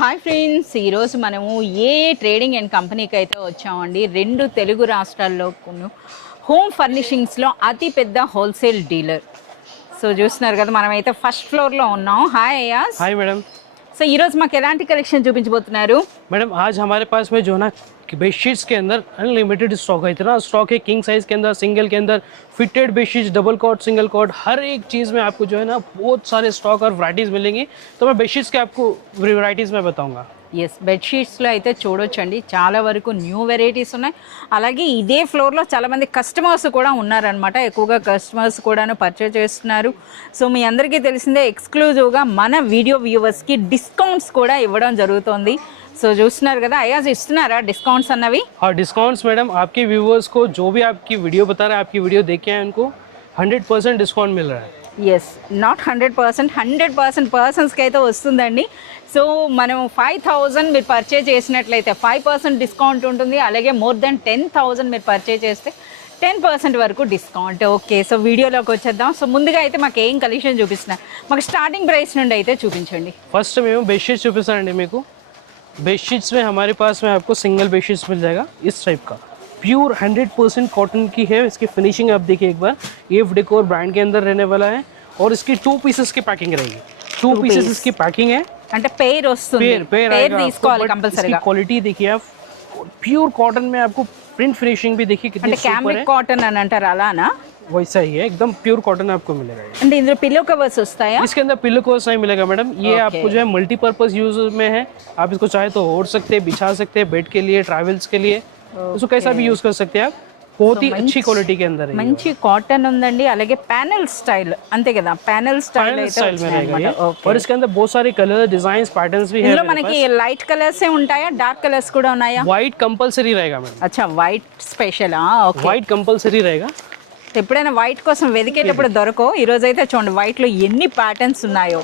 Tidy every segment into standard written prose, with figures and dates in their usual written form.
Hi friends, ఈరోజు మనము ఏ trading and కంపెనీకి అయితే వచ్చామండి. రెండు తెలుగు రాష్ట్రాల్లో హోమ్ ఫర్నిషింగ్స్లో అతి పెద్ద హోల్సేల్ డీలర్. సో చూస్తున్నారు కదా, మనమైతే ఫస్ట్ ఫ్లోర్లో ఉన్నాం. Hi Ayaz. Hi madam. So ఈరోజు మాకు ఎలాంటి కలెక్షన్ చూపించబోతున్నారు? मैडम आज हमारे पास में जो है ना बेडशीट्स के अंदर अनलिमिटेड स्टॉक है, इतना स्टॉक है किंग साइज के अंदर, सिंगल के अंदर, fitted bedsheets, double cot, single cot, हर एक चीज़ में आपको जो है ना बहुत सारे स्टॉक और वैराइटीज़ मिलेंगी. तो मैं बेडशीट्स के आपको वैराइटीज़ में बताऊंगा. ఎస్, బెడ్షీట్స్లో అయితే చూడొచ్చండి, చాలా వరకు న్యూ వెరైటీస్ ఉన్నాయి. అలాగే ఇదే ఫ్లోర్లో చాలామంది కస్టమర్స్ కూడా ఉన్నారనమాట. ఎక్కువగా కస్టమర్స్ కూడాను పర్చేజ్ చేస్తున్నారు. సో మీ అందరికీ తెలిసిందే, ఎక్స్క్లూజివ్గా మన వీడియో వ్యూవర్స్కి డిస్కౌంట్స్ కూడా ఇవ్వడం జరుగుతుంది. సో చూస్తున్నారు కదా, అయాజ్ ఇస్తున్నారా డిస్కౌంట్స్ అన్నవి? हाँ डिस्काउंट्स मैडम, आपके व्यूवर्स को जो भी आपकी वीडियो बता रहे हैं, आपकी वीडियो देख के आए उनको 100% डिस्काउंट मिल रहा है. ఎస్, నాట్ 100% పర్సన్స్కి అయితే వస్తుందండి. సో మనం 5,000 మీరు పర్చేజ్ చేసినట్లయితే 5% డిస్కౌంట్ ఉంటుంది. అలాగే మోర్ దెన్ 10,000 మీరు పర్చేజ్ చేస్తే 10% వరకు డిస్కౌంట్. ఓకే, సో వీడియోలోకి వచ్చేద్దాం. సో ముందుగా అయితే మాకు ఏం కలెక్షన్ చూపిస్తున్నారు? మాకు స్టార్టింగ్ ప్రైస్ నుండి అయితే చూపించండి. फर्स्ट మేము बेडशीट्स చూపిస్తానండి మీకు. बेडशीट्स में हमारे पास में आपको सिंगल बेडशीट्स मिल जाएगा इस टाइप का, प्योर 100% कॉटन की है. इसकी फिनिशिंग आप देखिए एक बार, एफ डेकोर ब्रांड के अंदर रहने वाला है. और इसकी 2 पीसेस की पैकिंग रहेगी. 2 पीसेस इसकी पैकिंग है. అంటే पेयर వస్తుంది, पेयर తీసుకోవాలి కంపల్సరీగా. क्वालिटी देखिए आप, प्योर कॉटन में आपको प्रिंट फिनिशिंग भी देखिए कितनी అంటే सुपर క్యామిక్ है. కాటన్ అని అంటారు, అలానా? वैसा ही है, एकदम प्योर कॉटन आपको मिलेगा ये. అంటే ఇందులో పిల్లో కవర్స్ వస్తాయా? इसके अंदर पिलो कवर्स नहीं मिलेगा मैडम. ये Okay. आपको जो है मल्टीपर्पज यूज में है. आप इसको चाहे तो ओढ़ सकते हैं, बिछा सकते हैं, बेड के लिए, ट्रैवल्स के लिए, इसको कैसा भी यूज कर सकते हैं आप. बहुत ही अच्छी क्वालिटी के अंदर है. మంచి కాటన్ ఉందండి. అలాగే ప్యానెల్ స్టైల్, అంతే కదా, ప్యానెల్ స్టైల్ फाइनल అయితే स्टाइल में रहेगा ये. ఓకే. और इसके अंदर बहुत सारे कलर, डिजाइन, पैटर्न्स भी है. ఇందులో మనకి లైట్ కలర్స్ ఉంటాయా, డార్క్ కలర్స్ కూడా ఉన్నాయా? व्हाइट कंपलसरी रहेगा मैडम. అచ్చా, white special. Okay, white compulsory रहेगा. ఎప్పుడైనా వైట్ కోసం వెతికేటప్పుడు దొరకవు. ఈ రోజు అయితే చూడండి వైట్ లో ఎన్ని ప్యాటర్న్స్ ఉన్నాయో.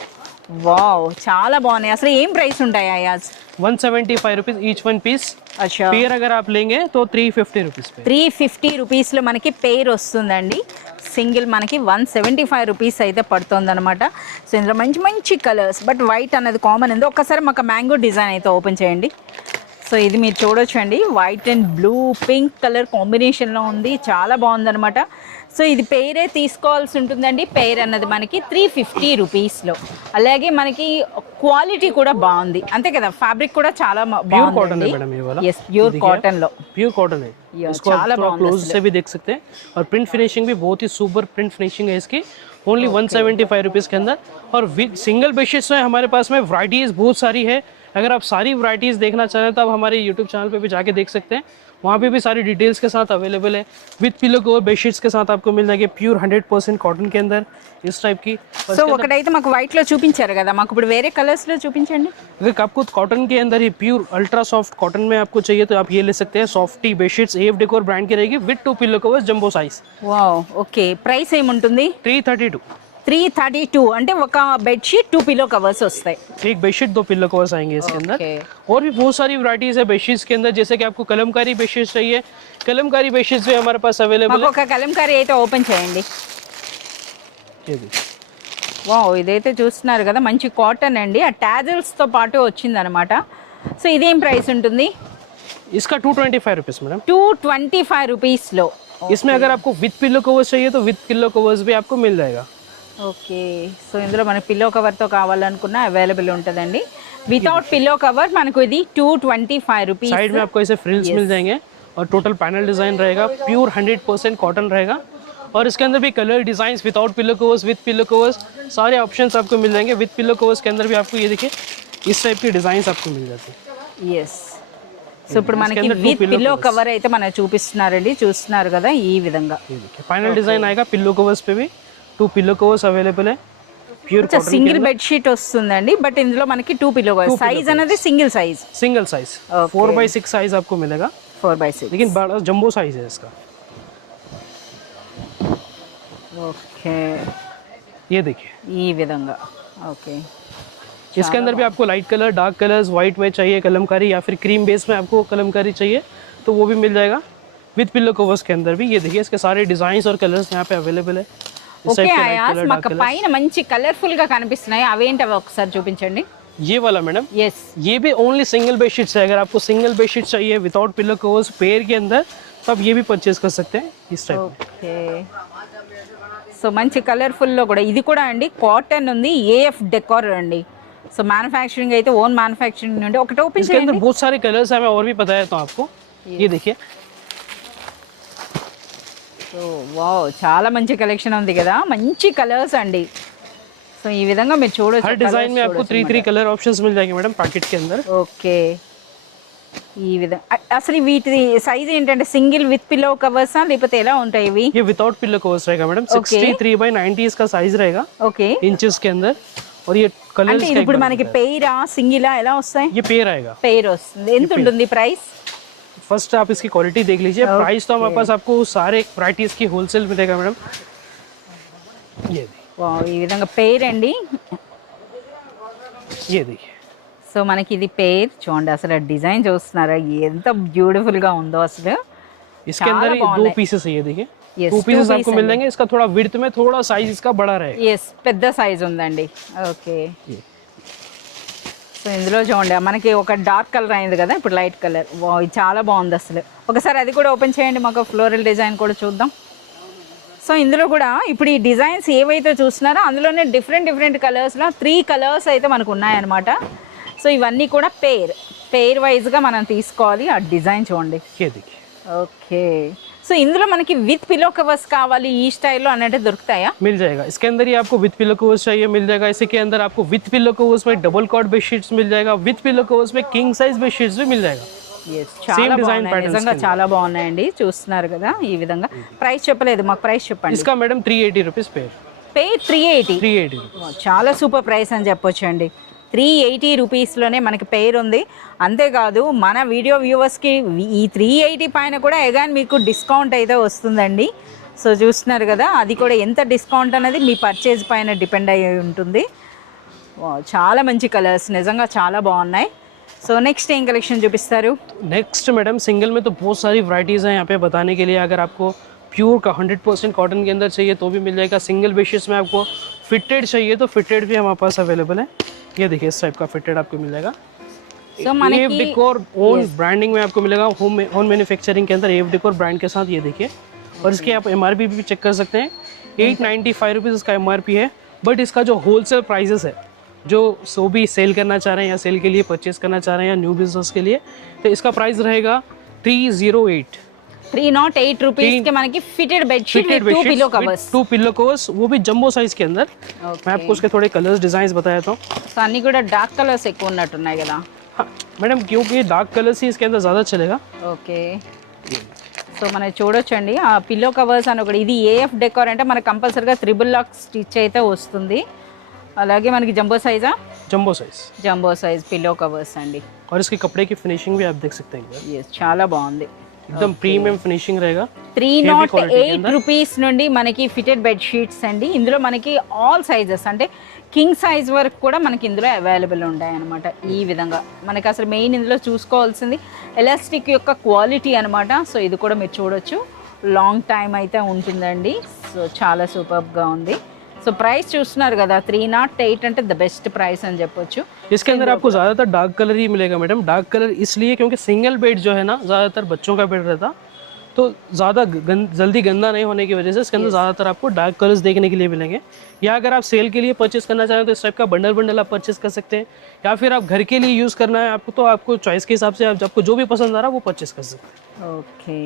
వావ్, చాలా బాగున్నాయి. అసలు ఏం ప్రైస్ ఉంటాయి Ayaz? 175 rupees each one piece. అచ్చా, पेयर अगर आप लेंगे तो 350 रुपीज पे. 350 రూపీస్లో మనకి పెయిర్ వస్తుందండి. సింగిల్ మనకి 175 రూపీస్ అయితే పడుతుంది అనమాట. సో ఇందులో మంచి మంచి కలర్స్, బట్ వైట్ అనేది కామన్ ఉంది. ఒక్కసారి మాకు మ్యాంగో డిజైన్ అయితే ఓపెన్ చేయండి. సో ఇది మీరు చూడొచ్చండి, white and blue pink colour కాంబినేషన్లో ఉంది, చాలా బాగుందనమాట. సో ఇది పెయిరే తీసుకోవాల్సి ఉంటుందండి. పెయిర్ అన్నది మనకి 350 రూపీస్లో. అలాగే మనకి క్వాలిటీ కూడా బాగుంది, అంతే కదా, ఫ్యాబ్రిక్ కూడా చాలా प्योर कॉटन है मैडम ये वाला. ఎస్, ప్యూర్ కాటన్ లో प्योर कॉटन है. इसको చాలా आप బాగుంది क्लोज అసలు. से भी देख सकते हैं. और प्रिंट फिनिशिंग भी बहुत ही सुपर प्रिंट फिनिशिंग है इसकी. ओनली 175 रुपीज़ के अंदर. और विद सिंगल बेडशीट्स में हमारे पास में वैराइटीज़ बहुत सारी है. अगर आप सारी वैराइटीज़ देखना चाहें तो आप हमारे यूट्यूब चैनल पे भी जाके देख सकते हैं. वहाँ पे भी सारी डिटेल्स के साथ अवेलेबल है. विद पिलो कवर बेडशीट्स के साथ आपको मिल जाएगी प्योर 100% कॉटन के अंदर इस टाइप की. సో ఒకటైతే మాకు వైట్ లో చూపించారు కదా, మాకు ఇప్పుడు వేరే కలర్స్ లో చూపించండి. अगर आपको कॉटन के अंदर ही प्योर अल्ट्रा सॉफ्ट कॉटन में आपको चाहिए तो आप ये ले सकते हैं. Softy bedsheets F decor brand की रहेगी with 2 pillow covers jumbo size. Wow, okay. Price ఏముంటుంది? 332. 332 అంటే ఒక బెడ్షీట్ 2 పిల్లో కవర్స్ వస్తాయి. एक बेडशीट 2 पिलो कवर्स आएंगे इसके अंदर. Okay. और भी बहुत सारी वैराइटीज है बेडशीट्स के अंदर. जैसे कि आपको कलमकारी बेडशीट्स चाहिए, कलमकारी बेडशीट्स भी हमारे पास अवेलेबल మాకు है. ఒక కలంకారీ అయితే ఓపెన్ చేయండి. ये देखिए. వావ్, ఇదైతే చూస్తున్నారు కదా, మంచి కాటన్ అండి. ఆ టాజిల్స్ తో పాటు వచ్చిందనమాట. సో ఇదేం ప్రైస్ ఉంటుంది? इसका 225 रुपीज़ मैडम. 225 రూపీస్లో. इसमें अगर आपको विद पिलो कवर्स चाहिए तो विद पिलो कवर्स भी आपको मिल जाएगा. ఓకే, సో ఇందులో మన పిల్లో కవర్తో కావాలనుకున్న అవైలబుల్ ఉంటుందండి. వితౌట్ పిల్లో కవర్ మనకు ఇది 225 రూపీస్. साइड में आपको ऐसे फ्रिल्स मिल जाएंगे. और टोटल पैनल डिजाइन रहेगा, प्योर 100% कॉटन रहेगा. और इसके अंदर भी colour design without pillow covers, with pillow covers, सारे ऑप्शंस आपको मिल जाएंगे. विद पिलो कवर्स के अंदर भी आपको ये देखिए इस टाइप की डिजाइन आपको मिल जाती है. ఎస్, సో ఇప్పుడు మనకి విత్ పిల్లో కవర్ అయితే మనం చూపిస్తున్నారండి. చూస్తున్నారు కదా ఈ విధంగా. ये देखिए फाइनल डिजाइन आएगा. पिलो कवर्स पे भी 2 पिलो कवर्स अवेलेबल है. Pure cotton single bed sheet వస్తుందండి, బట్ ఇందులో మనకి 2 పిల్లో కవర్. సైజ్ అనేది single size, single size. Okay. 4x6 size आपको मिलेगा, 4x6. लेकिन बड़ा जंबो साइज है इसका. ఓకే, ये देखिए ఈ విధంగా. ఓకే, इसके अंदर भी आपको light colour, dark colours, white में चाहिए कलमकारी या फिर क्रीम बेस में आपको कलमकारी चाहिए तो वो भी मिल जाएगा. विद पिलो कवर्स के अंदर भी ये देखिए इसके सारे डिजाइन और कलर्स यहाँ पे अवेलेबल है. ఓకే అయాస్, మాకు పైన మంచి కలర్ఫుల్ గా కనిపిస్తున్నాయి. అవేంటి అవి ఒకసారి చూపించండి. ये वाला मैडम, ఎస్ ये भी ओनली सिंगल बेडशीट है। अगर आपको सिंगल बेडशीट चाहिए विदाउट पिलो कवर्स पेयर के अंदर, तो आप ये भी परचेज कर सकते हैं इस टाइप में। ఓకే. సో మంచి కలర్ఫుల్లో కూడా ఇది కూడా అండి కాటన్ ఉంది, ఏఎఫ్ డెకార్ అండి. సో మ్యానుఫ్యాక్చరింగ్ అయితే ఓన్ మ్యానుఫ్యాక్చరింగ్ నుండి ఒకటి ఓపెన్ इसके अंदर చేయండి. बहुत सारे कलर्स हैं, मैं और भी बता देता हूँ आपको। ये देखिए, సో వావ్ చాలా మంచి కలెక్షన్ ఉంది కదా, మంచి కలర్స్ అండి. సో ఈ విధంగా మీరు చూడొచ్చు. हर डिजाइन में आपको 3 कलर ऑप्शंस मिल जाएंगे मैडम पैकेट के अंदर। ఓకే. ఈ విధంగా అసలు వీటి సైజ్ ఏంటంటే సింగిల్ విత్ పిల్లో కవర్సా లేకపోతే ఎలా ఉంటాయి ఇవి? ये विदाउट पिलो कवर्स रहेगा मैडम, 63/90 इसका साइज रहेगा ఓకే. इंचेस के अंदर। और ये कलर అంటే ఇది ఇప్పుడు మనకి పెయిరా సింగిలా ఎలా వస్తాయి? ये पेयर आएगा। పెయిర్ వస్తుంది. ఎంత ఉంటుంది ప్రైస్? फर्स्ट आप इसकी क्वालिटी देख लीजिए। प्राइस तो हमारे पास आपको सारे वैरायटीज की होलसेल मिलेगा मैडम। ये వావ్ ఈ విధంగా పెయిర్ అండి. ये देखिए, సో మనకి ఇది పెయిర్ చూడండి, అసలు డిజైన్ చూస్తున్నారా ఎంత బ్యూటిఫుల్ గా ఉందో అసలు. इसके अंदर ही 2 पीसेस है। ये देखिए, Yes, 2 two पीसेस आपको pieces मिल जाएंगे। इसका थोड़ा विड्थ में थोड़ा साइज इसका बड़ा रहेगा। ఎస్ పెద్ద సైజ్ ఉందండి. ఓకే. ये సో ఇందులో చూడండి మనకి ఒక డార్క్ కలర్ అయింది కదా, ఇప్పుడు లైట్ కలర్. వావ్ ఇది చాలా బాగుంది అసలు. ఒకసారి అది కూడా ఓపెన్ చేయండి, మాకు ఫ్లోరల్ డిజైన్ కూడా చూద్దాం. సో ఇందులో కూడా ఇప్పుడు ఈ డిజైన్స్ ఏవైతే చూస్తున్నారో అందులోనే డిఫరెంట్ కలర్స్లో 3 కలర్స్ అయితే మనకు ఉన్నాయన్నమాట. సో ఇవన్నీ కూడా పెయిర్ వైజ్గా మనం తీసుకోవాలి. ఆ డిజైన్ చూడండి. ये देखिए, ఓకే. సో ఇందులో మనకి విత్ పిల్లో కవర్స్ కావాలి ఈ స్టైల్లో అన్నట్టు దొరుకుతాయా? मिल जाएगा। इसके अंदर ही आपको विथ पिलो कवर्स चाहिए मिल जाएगा। इसी के अंदर आपको विथ पिलो कवर्स में डबल कॉट बेडशीट्स मिल जाएगा। विथ पिलो कवर्स में किंग साइज बेडशीट्स भी मिल जाएगा। చాలా design బాగున్నాయి, patterns నిజంగా కింద. చాలా బాగున్నాయండి. చూస్తున్నారు కదా ఈ విధంగా. ప్రైస్ చెప్పలేదు మాకు, ప్రైస్ చెప్పండి. इसका madam 380 rupees pair. Pair 380. 380 rupees. చాలా సూపర్ ప్రైస్ అని చెప్పొచ్చు అండి. 380 రూపీస్లోనే మనకి పెయిర్ ఉంది. అంతేకాదు మన వీడియో వ్యూవర్స్కి ఈ 380 పైన కూడా ఎగాన్ మీకు డిస్కౌంట్ అయితే వస్తుందండి. సో చూస్తున్నారు కదా, అది కూడా ఎంత డిస్కౌంట్ అనేది మీ పర్చేజ్ పైన డిపెండ్ అయ్యి ఉంటుంది. చాలా మంచి కలర్స్, నిజంగా చాలా బాగున్నాయి. సో నెక్స్ట్ ఏం కలెక్షన్ చూపిస్తారు? नेक्स्ट मैडम, सिंगल में तो बहुत सारी वैरायटीज़ हैं यहाँ पे बताने के लिए। अगर आपको प्योर का 100% कॉटन के अंदर चाहिए तो भी मिल जाएगा। सिंगल बेडशीट्स में आपको फिटेड चाहिए तो फिटेड भी हमारे पास अवेलेबल है। ये देखिए, इस टाइप का फिटेड आपको मिल जाएगा। So, माने एफ कि- डेकोर ओन ब्रांडिंग में आपको मिलेगा। होम मैन्युफैक्चरिंग के अंदर एफ डेकोर ब्रांड के साथ। ये देखिए, और इसकी आप MRP भी चेक कर सकते हैं। 895 रुपीज़ इसका MRP है। बट इसका जो होलसेल प्राइजेस है, जो सो भी सेल करना चाह रहे हैं या सेल के लिए परचेज करना चाह रहे हैं या न्यू बिजनेस के लिए, तो इसका प्राइस रहेगा 308। 308 రూపీస్ కి మనకి fitted bedsheet with 2 pillow covers. 2 pillow covers, वो भी जंबो साइज के अंदर। मैं आपको उसके थोड़े कलर्स डिजाइन बता देता हूँ। సో అన్ని కూడా డార్క్ కలర్స్ ఎక్కువ ఉన్నట్టున్నాయి కదా. हाँ मैडम, क्योंकि डार्क कलर्स ही इसके अंदर ज़्यादा चलेगा। ఓకే. సో మనం చూడొచ్చండి ఆ పిల్లో కవర్స్ అని ఒకటి. ఇది ఏఎఫ్ డెకార్ అంటే మనకు కంపల్సరీగా 3 లాక్ స్టిచ్ అయితే వస్తుంది. అలాగే మనకి జంబో సైజా? Jumbo size. Jumbo size pillow covers అండి. और इसके कपड़े की फिनिशिंग भी आप देख सकते हैं एक बार। ఎస్ చాలా బాగుంది. एकदम प्रीमियम फिनिशिंग रहेगा। 308 రూపీస్ నుండి మనకి ఫిటెడ్ బెడ్ షీట్స్ అండి. ఇందులో మనకి ఆల్ సైజెస్ అంటే కింగ్ సైజ్ వరకు కూడా మనకి ఇందులో అవైలబుల్ ఉంటాయి అనమాట. ఈ విధంగా మనకి అసలు మెయిన్ ఇందులో చూసుకోవాల్సింది ఎలాస్టిక్ యొక్క క్వాలిటీ అనమాట. సో ఇది కూడా మీరు చూడొచ్చు, లాంగ్ టైం అయితే ఉంటుందండి. సో చాలా సూపర్గా ఉంది. సో ప్రైస్ చూస్తున్నారు కదా, 308 అంటే ద బెస్ట్ ప్రైస్ అని చెప్పొచ్చు. इसके अंदर आपको ज़्यादातर डार्क कलर ही मिलेगा मैडम। डार्क कलर इसलिए क्योंकि सिंगल बेड जो है ना, ज़्यादातर बच्चों का बेड रहता, तो ज़्यादा जल्दी गंदा नहीं होने की वजह से इसके अंदर ज़्यादातर आपको डार्क कलर्स देखने के लिए मिलेंगे। या अगर आप सेल के लिए परचेस करना चाहें तो इस टाइप का बंडल आप परचेस कर सकते हैं। या फिर आप घर के लिए यूज़ करना है आपको, तो आपको चॉइस के हिसाब से आप आपको जो भी पसंद आ रहा है वो परचेस कर सकते हैं। ఓకే.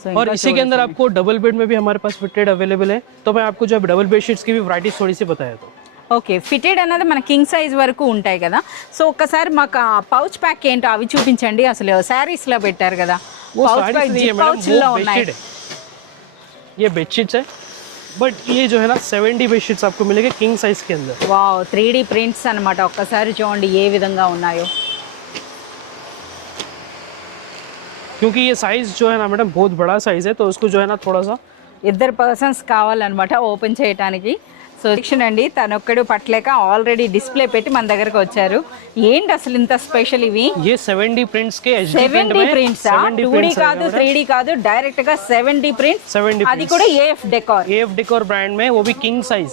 సో और इसी के अंदर आपको डबल बेड में भी हमारे पास फिटेड अवेलेबल है। तो मैं आपको जो डबल बेड शीट्स की भी वैरायटी थोड़ी सी बताया तो। ఓకే. ఫిటెడ్ అనేది మన కింగ్ సైజ్ వరకు ఉంటాయి కదా. సో ఒక్కసారి మాకు ఆ పౌచ్ ప్యాక్ ఏంటో అవి చూపించండి. అసలు శారీస్ లో పెట్టారు కదా, वो పౌచ్ साड़ी ప్యాక్ नहीं है జిప్ मैडम, పౌచ్ లో वो ఉన్నాయి. बेडशीट है। ये बेडशीट्स है, बट ये जो है ना 70 बेडशीट्स आपको मिलेंगे किंग साइज के अंदर। వావ్ 3D ప్రింట్స్ అన్నమాట. ఒక్కసారి చూడండి ఏ విధంగా ఉన్నాయో. क्योंकि ये साइज जो है ना मैडम बहुत बड़ा साइज है, तो उसको जो है ना थोड़ा सा ఇద్దరు పర్సన్స్ కావాలన్నమాట ఓపెన్ చేయడానికి. సో సెక్షన్ అండి, తనొక్కడు పట్టలేక ఆల్రెడీ డిస్ప్లే పెట్టి మన దగ్గరకు వచ్చారు. ఏంటి అసలు ఇంత స్పెషల్ ఇవి? ये 70 प्रिंट्स के HD प्रिंट 70 में ప్రింట్స్ 70 2D प्रिंट्स కాదు 3D కాదు, డైరెక్ట్ గా 70 ప్రింట్స్. 70 అది కూడా AF decor. AF decor brand में, वो भी king size.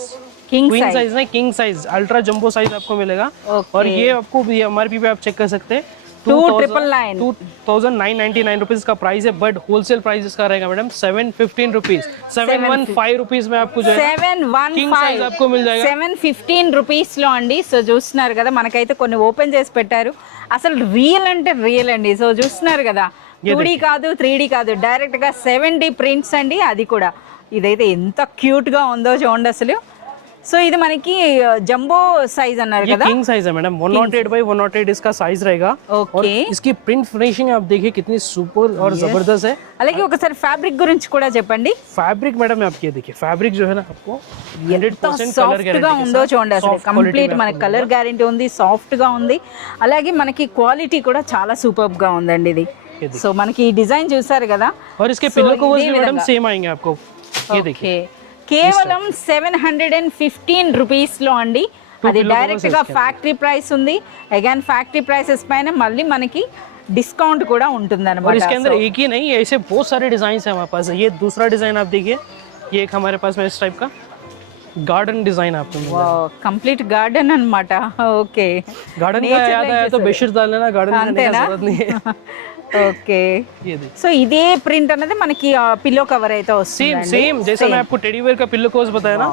King queen size. Size नहीं, king size, ultra jumbo size आपको मिलेगा। Okay. और ये आपको MRP पे आप चेक कर सकते हैं, 2999 2999 रुपीज का प्राइस है, बट होलसेल प्राइस इसका रहेगा मैडम 715 रुपीज, 715 रुपीज में आपको जो है king size आपको मिल जाएगा। 715 రూపీస్ లో అండి। సో చూస్తున్నారు కదా, మనకైతే కొన్ని ఓపెన్ చేసి పెట్టారు, అసలు రియల్ అంటే రియల్ అండి। సో చూస్తున్నారు కదా, 2D కాదు 3D కాదు, డైరెక్ట్ గా 7D ప్రింట్స్ అండి, అది కూడా ఇదైతే ఎంత క్యూట్ గా ఉందో చూడండి అసలు। సో ఇది మనకి జంబో సైజ్ అన్నారు ये కదా। किंग साइज है मैडम, 108 बाई 108 इसका साइज रहेगा। Okay. और इसकी प्रिंट फिनिशिंग आप देखिए कितनी सुपर और जबरदस्त है। అలాగే ఒకసారి ఫ్యాబ్రిక్ గురించి కూడా చెప్పండి। फैब्रिक मैडम आप ये देखिए, फैब्रिक जो है ना आपको 100% कलर సాఫ్ట్ గా गारंटी ఉందో చూడండి అసలు, కంప్లీట్ మనకి కలర్ గ్యారెంటీ ఉంది, సాఫ్ట్ గా ఉంది, అలాగే మనకి క్వాలిటీ కూడా చాలా సూపర్ గా ఉందండి ఇది। సో మనకి ఈ డిజైన్ చూసారు కదా, और इसके पिलो कवर्स भी मैडम सेम आएंगे आपको, ये देखिए కేవలం 715 రూపీస్ లో అండి। అది డైరెక్ట్ గా ఫ్యాక్టరీ ప్రైస్ ఉంది, అగైన్ ఫ్యాక్టరీ ప్రైసెస్ పైన మళ్ళీ మనకి డిస్కౌంట్ కూడా ఉంటుంది और इसके अंदर అనమాట। एक ही नहीं, ऐसे बहुत सारे डिजाइन है हमारे पास। ये दूसरा डिजाइन आप देखिए, ये एक हमारे पास में इस टाइप का गार्डन डिजाइन आपको मिल जाएगा। కంప్లీట్ గార్డెన్ అన్నమాట। ఓకే, गार्डन का याद आया तो बेडशीट डाल लेना, गार्डन में जाने की जरूरत नहीं है। ఓకే, ये देखिए సో ఇదే ప్రింట్ అనేది మనకి పిల్లో కవర్ అయితే सेम వస్తుంది। सेम जैसा मैं आपको टेडी वेयर का पिल्लो कवर्स बताया ना,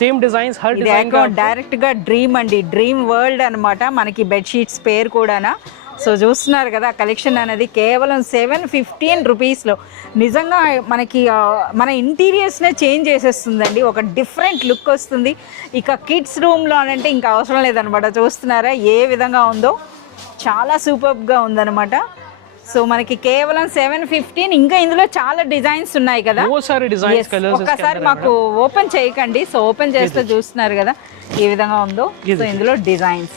सेम डिजाइन हर ఇది डिजाइन का డైరెక్ట్ గా డ్రీమ్ అండి, డ్రీమ్ వరల్డ్ అన్నమాట మనకి బెడ్షీట్స్ పేరు కూడానా। సో చూస్తున్నారు కదా, కలెక్షన్ అనేది కేవలం 715 రూపీస్లో నిజంగా మనకి మన ఇంటీరియర్స్నే చేంజ్ చేసేస్తుందండి, ఒక డిఫరెంట్ లుక్ వస్తుంది। ఇక కిడ్స్ రూమ్లో అంటే ఇంకా అవసరం లేదనమాట। చూస్తున్నారా ఏ విధంగా ఉందో, చాలా సూపర్గా ఉందన్నమాట। సో మనకి కేవలం 715, ఇంకా ఇందులో చాలా డిజైన్స్ ఉన్నాయి కదా। बहुत सारे डिजाइन कलर्स ఒక్కసారి మాకు ఓపెన్ చేయకండి, సో ఓపెన్ చేస్తే చూస్తున్నారు కదా ఏ విధంగా ఉందో। సో ఇందులో డిజైన్స్,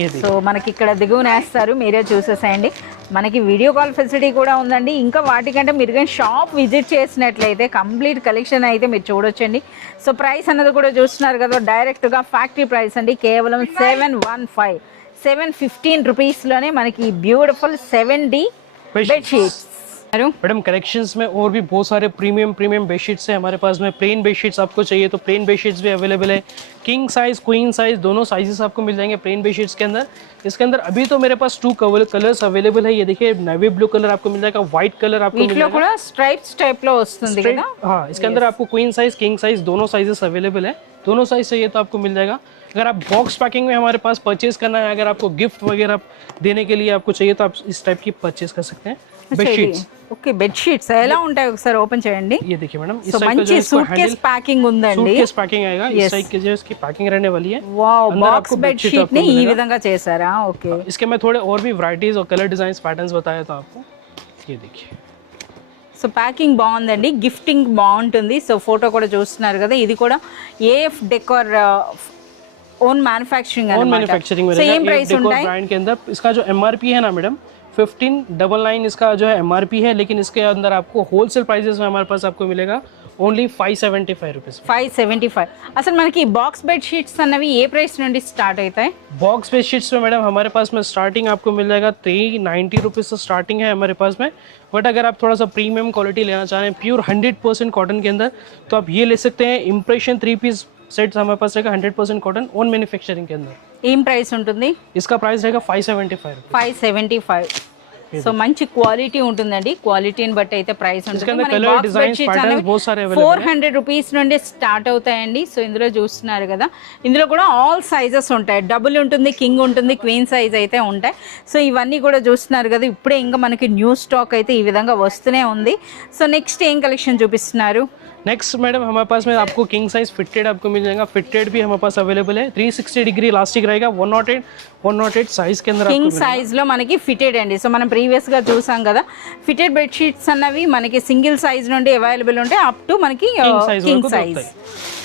ये देखिए సో మనకి ఇక్కడ దిగువన వేస్తారు, మీరే చూసేసేయండి। మనకి వీడియో కాల్ ఫెసిలిటీ కూడా ఉందండి। ఇంకా వాటికంటే మీరు కానీ షాప్ విజిట్ చేసినట్లయితే కంప్లీట్ కలెక్షన్ అయితే మీరు చూడొచ్చండి। సో ప్రైస్ అన్నది కూడా చూస్తున్నారు కదా, డైరెక్ట్గా ఫ్యాక్టరీ ప్రైస్ అండి, కేవలం 715 రూపీస్లోనే మనకి beautiful 7D bedsheets. Madam collections में और भी बहुत सारे प्रीमियम बेडशीट्स है हमारे पास में। प्लेन बेडशीट्स आपको चाहिए तो प्लेन बेडशीट्स भी अवेलेबल है, किंग साइज क्वीन साइज दोनों साइजेस आपको मिल जाएंगे प्लेन बेडशीट्स के अंदर। इसके अंदर अभी तो मेरे पास 2 कलर्स अवेलेबल है, ये देखिए नेवी ब्लू कलर आपको मिल जाएगा, व्हाइट कलर आपको मिल వీటిలో जाएगा। కూడా స్ట్రైప్స్ టైప్ లో వస్తుంది కదా। हाँ, इसके अंदर आपको क्वीन साइज किंग साइज दोनों साइजेस अवेलेबल है, दोनों साइज चाहिए तो आपको मिल जाएगा। अगर आप बॉक्स पैकिंग में हमारे पास परचेज करना है, अगर आपको गिफ्ट वगैरह देने के लिए आपको चाहिए तो आप इस टाइप की परचेज कर सकते हैं। बेडशीट्स ఓకే, బెడ్షీట్స్ ఎలా ఉంటాయి ఒకసారి ఓపెన్ చేయండి। ये देखिए मैडम, इस సో टाइप का जो మంచి इसको సూట్ కేస్ हैंडल ప్యాకింగ్ ఉందండి। सूटकेस पैकिंग आएगा, इस टाइप की जो इसकी पैकिंग रहने वाली है। వావ్, अंदर బాక్స్ आपको బెడ్షీట్ बेडशीट ని आपको ఈ मिलेगा। విధంగా చేశారా? ఓకే, इसके मैं थोड़े और भी वैरायटीज और कलर डिजाइन पैटर्न्स बताया था आपको, ये देखिए సో ప్యాకింగ్ బాగుందండి, గిఫ్టింగ్ బాగుంటుంది। సో ఫోటో కూడా చూస్తున్నారు కదా, ఇది కూడా AF decor own manufacturing own అన్నమాట। मैन्युफैक्चरिंग సో ఏం में ప్రైస్ डेकोर ఉంటాయి? ब्रांड के अंदर इसका जो एमआरपी है ना मैडम 1599 इसका जो है एमआरपी है, लेकिन इसके अंदर आपको होलसेल प्राइसेस में हमारे पास आपको मिलेगा ओनली 575 रुपीज। 575। అసలు మనకి బాక్స్ బెడ్ షీట్స్ అన్నవి ఏ ప్రైస్ నుండి స్టార్ట్ అవుతాయి? बॉक्स बेडशीट्स में मैडम हमारे पास में स्टार्टिंग आपको मिल जाएगा 390 रुपीज़ से स्टार्टिंग है हमारे पास में। बट अगर आप थोड़ा सा प्रीमियम क्वालिटी लेना चाह रहे हैं प्योर 100% कॉटन के अंदर, तो आप ये ले सकते हैं। इम्प्रेशन 3 पीस सेट्स हमारे पास रहेगा 100% कॉटन ओन मैन्युफैक्चरिंग के अंदर। ఏం ప్రైస్ ఉంటుంది? इसका प्राइस रहेगा 575 रुपीज़। 575। సో మంచి క్వాలిటీ ఉంటుందండి, క్వాలిటీని బట్టి అయితే ప్రైస్ ఉంటుంది। अंदर మనకి colour box design bedsheets patterns అనేవి बहुत सारे अवेलेबल 400 రూపీస్ నుండి స్టార్ట్ అవుతాయండి। సో ఇందులో చూస్తున్నారు కదా, ఇందులో కూడా ఆల్ సైజెస్ ఉంటాయి, డబుల్ ఉంటుంది, కింగ్ ఉంటుంది, క్వీన్ సైజ్ అయితే ఉంటాయి। సో ఇవన్నీ కూడా చూస్తున్నారు కదా, ఇప్పుడే ఇంకా మనకి న్యూ స్టాక్ అయితే ఈ విధంగా వస్తూనే ఉంది। సో నెక్స్ట్ ఏం కలెక్షన్ చూపిస్తున్నారు? नेक्स्ट मैडम हमारे पास में आपको किंग साइज फिटेड आपको मिल जाएगा, फिटेड भी हमारे पास अवेलेबल है। 360 डिग्री इलास्टिक रहेगा, 108 साइज के अंदर आपको కింగ్ సైజ్ లో మనకి ఫిటెడ్ అండి। సో మనం ప్రీవియస్ గా చూసాం కదా, ఫిటెడ్ బెడ్ షీట్స్ అన్నవి మనకి సింగిల్ సైజ్ నుండి అవైలబుల్ ఉంటాయి అప్ టు మనకి king size.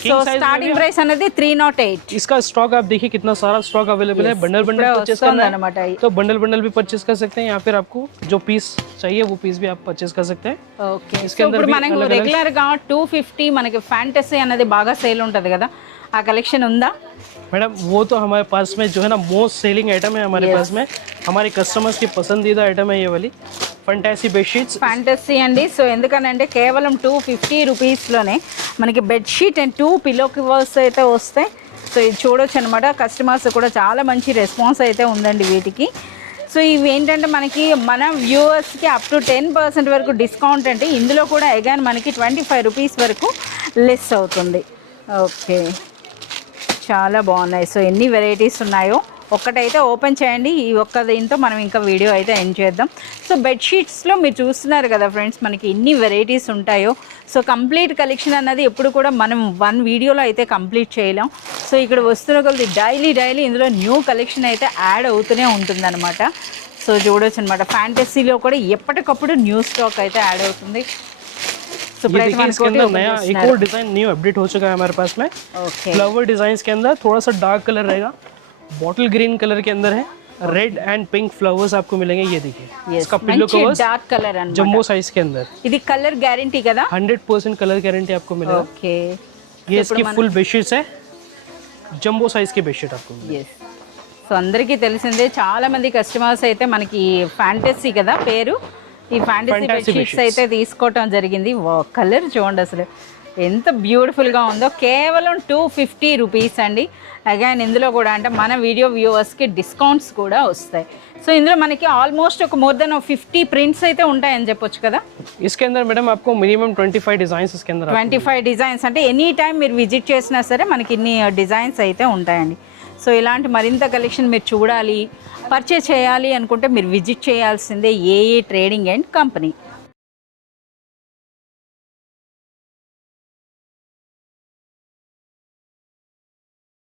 So starting price అనేది 308। इसका स्टॉक आप देखिए कितना सारा स्टॉक अवेलेबल है। बंडल बंडल परचेस करना అనమాట। है तो बंडल भी परचेस कर सकते हैं, या फिर आपको जो पीस चाहिए वो पीस भी आप परचेस कर सकते हैं। ఓకే, इसके సో अंदर ఇప్పుడు भी మనకు अलग-अलग రెగ్యులర్ గా 250 మనకి ఫ్యాంటసీ అనేది బాగా సేల్ ఉంటది కదా, ఆ కలెక్షన్ ఉందా? मैडम वो तो हमारे पास में जो है ना मोस्ट सेलिंग आइटम है हमारे पास में, हमारे कस्टमर्स की पसंदीदा आइटम है ये वाली फैंटेसी बेडशीट्स। ఫ్యాంటసీ అండి. సో ఎందుకనంటే కేవలం 250 రూపీస్లోనే మనకి బెడ్షీట్ అండ్ 2 పిల్లో కవర్స్ అయితే వస్తాయి. సో ఇది చూడొచ్చు అనమాట. కస్టమర్స్ కూడా చాలా మంచి రెస్పాన్స్ అయితే ఉందండి వీటికి. సో ఇవి ఏంటంటే మనకి మన వ్యూవర్స్కి అప్ టు 10% వరకు డిస్కౌంట్ అంటే ఇందులో కూడా అగైన్ మనకి 25 రూపీస్ వరకు లెస్ అవుతుంది. ఓకే, చాలా బాగున్నాయి. సో ఎన్ని వెరైటీస్ ఉన్నాయో ఒక్కటైతే ఓపెన్ చేయండి. ఈ ఒక్క దీంతో మనం ఇంకా వీడియో అయితే ఎండ్ చేద్దాం. సో బెడ్షీట్స్లో మీరు చూస్తున్నారు కదా ఫ్రెండ్స్, మనకి ఎన్ని వెరైటీస్ ఉంటాయో. సో కంప్లీట్ కలెక్షన్ అన్నది ఎప్పుడు కూడా మనం వన్ వీడియోలో అయితే కంప్లీట్ చేయలేం. సో ఇక్కడ వస్తున్న కొద్ది డైలీ ఇందులో న్యూ కలెక్షన్ అయితే యాడ్ అవుతూనే ఉంటుందన్నమాట. సో చూడొచ్చు అనమాట. ఫ్యాంటసీలో కూడా ఎప్పటికప్పుడు న్యూ స్టాక్ అయితే యాడ్ అవుతుంది. ये देखिए इसके अंदर नया एक और डिजाइन न्यू अपडेट हो चुका है हमारे पास में। फ्लावर डिजाइन के अंदर थोड़ा सा डार्क कलर रहेगा, बॉटल ग्रीन कलर के अंदर है, रेड एंड पिंक फ्लावर्स आपको मिलेंगे। ये देखिए इसका पिलो कवर्स డార్క్ కలర్ అన్నమాట. जंबो साइज के अंदर ఇది కలర్ గ్యారెంటీ కదా? 100% कलर गारंटी आपको मिलेगा। ఓకే, ये इसकी फुल बेडशीट्स है, जंबो साइज की बेडशीट आपको yes. సో అందరికీ తెలిసిందే, చాలా మంది కస్టమర్స్ అయితే మనకి ఫ్యాంటసీ కదా పేరు, ఈ ఫ్యాంటసీ బెడ్షీట్స్ అయితే తీసుకోవటం జరిగింది. కలర్ చూడండి అసలు ఎంత బ్యూటిఫుల్గా ఉందో. కేవలం 250 రూపీస్ అండి. అగైన్ ఇందులో కూడా అంటే మన వీడియో వ్యూవర్స్కి డిస్కౌంట్స్ కూడా వస్తాయి. సో ఇందులో మనకి ఆల్మోస్ట్ ఒక మోర్ దెన్ 50 ప్రింట్స్ అయితే ఉంటాయని చెప్పొచ్చు కదా? इसके अंदर मैडम आपको मिनिमम 25 डिजाइन इसके अंदर 25 డిజైన్స్ అంటే ఎనీ టైం మీరు విజిట్ చేసినా సరే మనకి ఇన్ని డిజైన్స్ అయితే ఉంటాయండి. సో ఇలాంటి మరింత కలెక్షన్ మీరు చూడాలి, పర్చేస్ చేయాలి అనుకుంటే మీరు విజిట్ చేయాల్సిందే ఏఏ ట్రేడింగ్ అండ్ కంపెనీ.